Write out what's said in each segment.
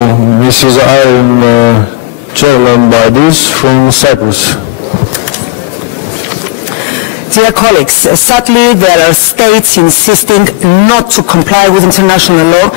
Mrs. Irene Charalambides from Cyprus. Dear colleagues, sadly there are states insisting not to comply with international law,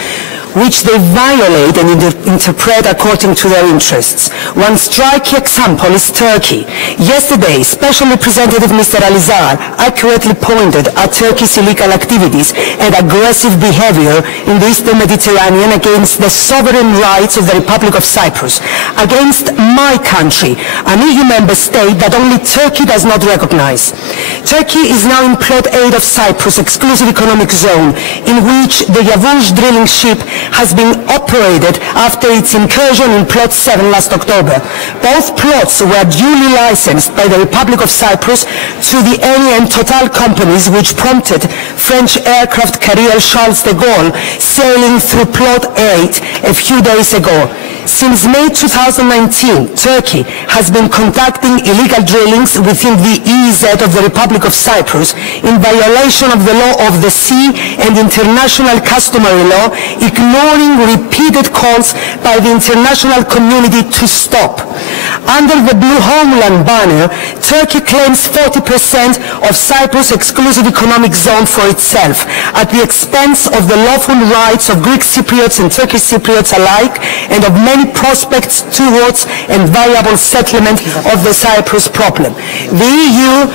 which they violate and interpret according to their interests. One striking example is Turkey. Yesterday, Special Representative Mr. Allizard accurately pointed at Turkey's illegal activities and aggressive behavior in the Eastern Mediterranean against the sovereign rights of the Republic of Cyprus, against my country, an EU member state that only Turkey does not recognize. Turkey is now in Plot 8 of Cyprus Exclusive Economic Zone, in which the Yavuz drilling ship has been operated after its incursion in Plot 7 last October. Both plots were duly licensed by the Republic of Cyprus to the Eni and Total companies, which prompted French aircraft carrier Charles de Gaulle sailing through Plot 8 a few days ago. Since May 2019, Turkey has been conducting illegal drillings within the EEZ of the Republic of Cyprus in violation of the law of the sea and international customary law, ignoring repeated calls by the international community to stop. Under the Blue Homeland banner, Turkey claims 40% of Cyprus' exclusive economic zone for itself, at the expense of the lawful rights of Greek Cypriots and Turkish Cypriots alike, and of many prospects towards and viable settlement of the Cyprus problem. The EU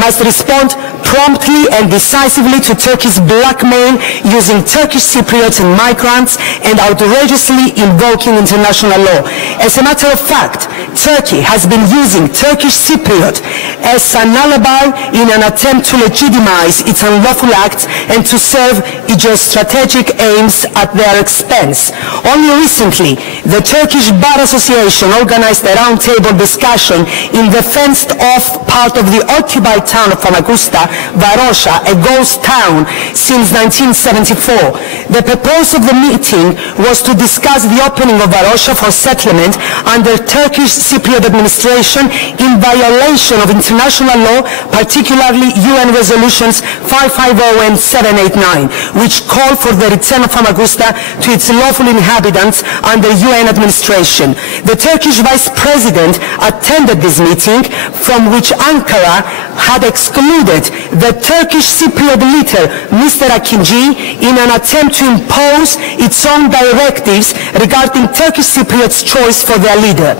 must respond promptly and decisively to Turkey's blackmail using Turkish Cypriots and migrants and outrageously invoking international law. As a matter of fact, Turkey has been using Turkish Cypriot as an alibi in an attempt to legitimize its unlawful acts and to serve geostrategic aims at their expense. Only recently, the Turkish Bar Association organized a roundtable discussion in the fenced-off part of the occupied town of Famagusta, Varosha, a ghost town since 1974. The purpose of the meeting was to discuss the opening of Varosha for settlement under Turkish Cypriot administration in violation of international law, particularly UN resolutions 550 and 789, which call for the return of Famagusta to its lawful inhabitants under UN administration. The Turkish Vice President attended this meeting, from which Ankara had excluded the Turkish Cypriot leader, Mr. Akinci, in an attempt to impose its own directives regarding Turkish Cypriots' choice for their leader.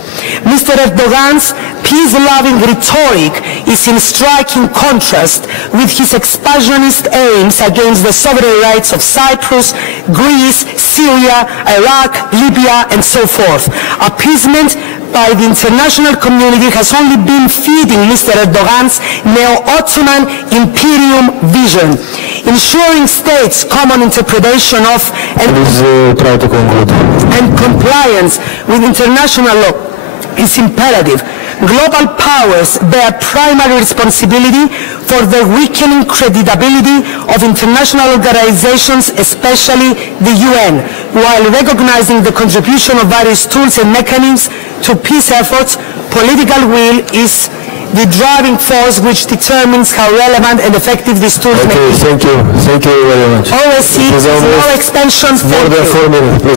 Mr. Erdogan's peace-loving rhetoric is in striking contrast with his expansionist aims against the sovereign rights of Cyprus, Greece, Syria, Iraq, Libya, and so forth. Appeasement by the international community has only been feeding Mr. Erdogan's neo-Ottoman imperium vision. Ensuring states' common interpretation of and compliance with international law is imperative. Global powers bear primary responsibility for the weakening credibility of international organizations, especially the UN, while recognizing the contribution of various tools and mechanisms to peace efforts. Political will is the driving force which determines how relevant and effective these tools may be. Thank you very much. OSCE, no extensions. More than 4 minutes.